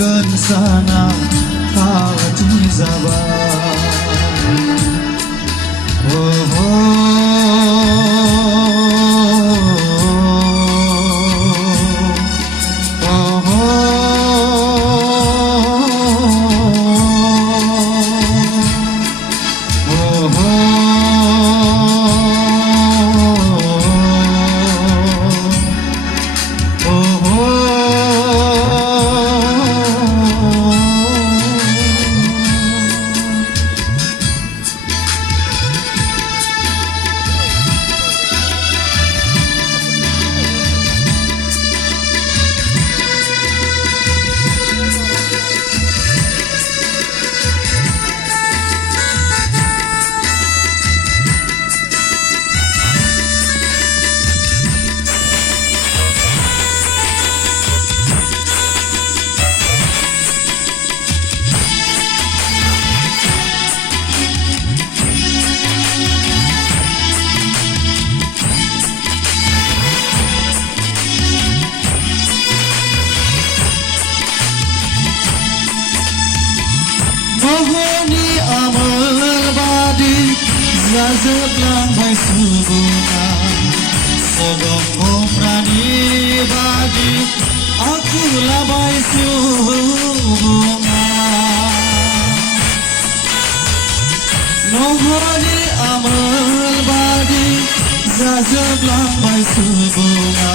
फैगोन साना खाथि जाबाय Mohoni amal badi Zazablangbay subunga Sodong umrani badi Aku labay subunga Mohoni amal badi Zazablangbay subunga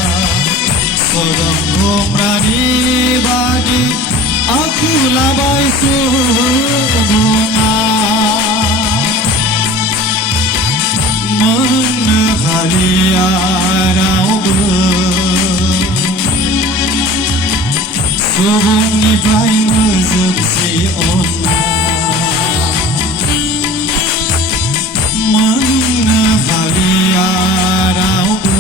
Sodong umrani badi Aku labay subunga Menekhalia raubu Subungniफ्राय मोजोमसै अनना Menekhalia raubu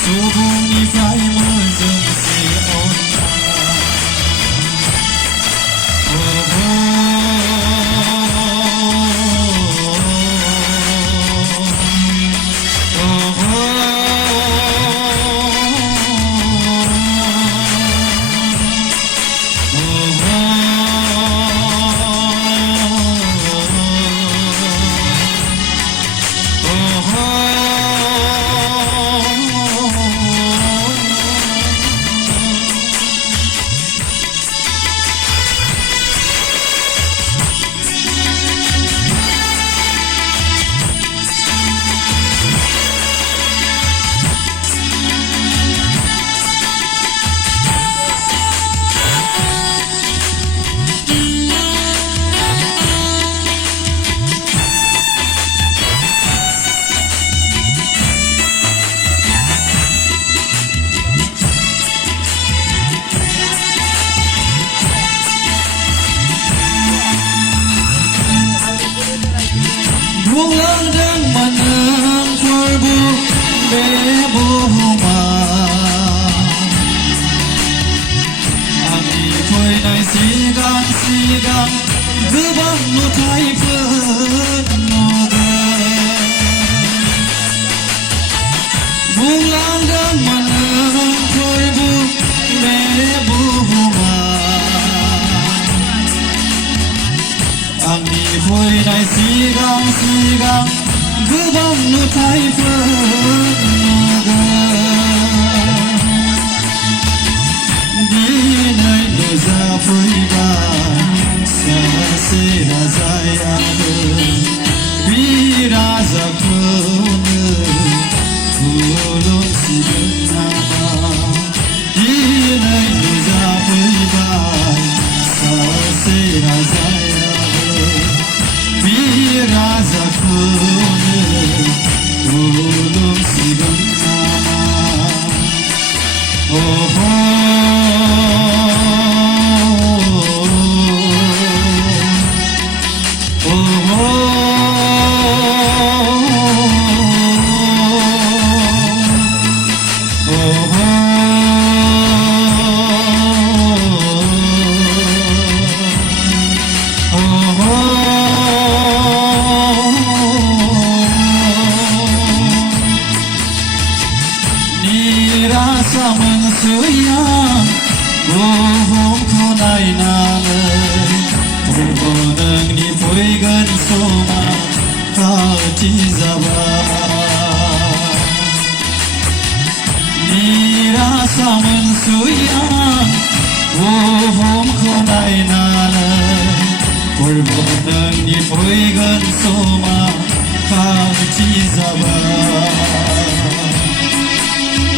Subungniफ्राय मोजोमसै अनना Bulan dan menang kalbu bebuhuma Ani fैनाय सिगां गोबां नुथायफोर नुदों बुंलांदों menang kalbu bebuhuma Ani fैनाय सिगां गोबां नुथायफोर नुदों दिनै नुजाफैबाय सासे राजायाबो बि राजाखौनो खुलुमसिगोन नामा दिनै नुजाफैबाय सासे राजायाबो बि राजाखौनो खुलुमसिगोन नामा Oh 우홈코 나이나는 울보는 니 보이건 소마 같이 잡아 니라 삼은 수야 우홈코 나이나는 울보는 니 보이건 소마 같이 잡아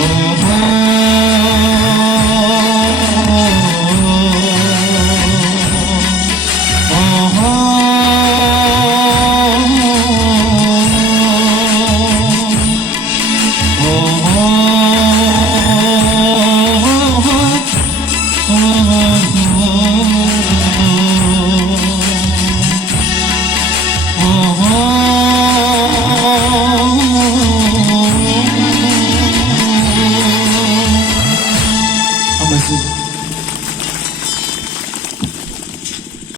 오호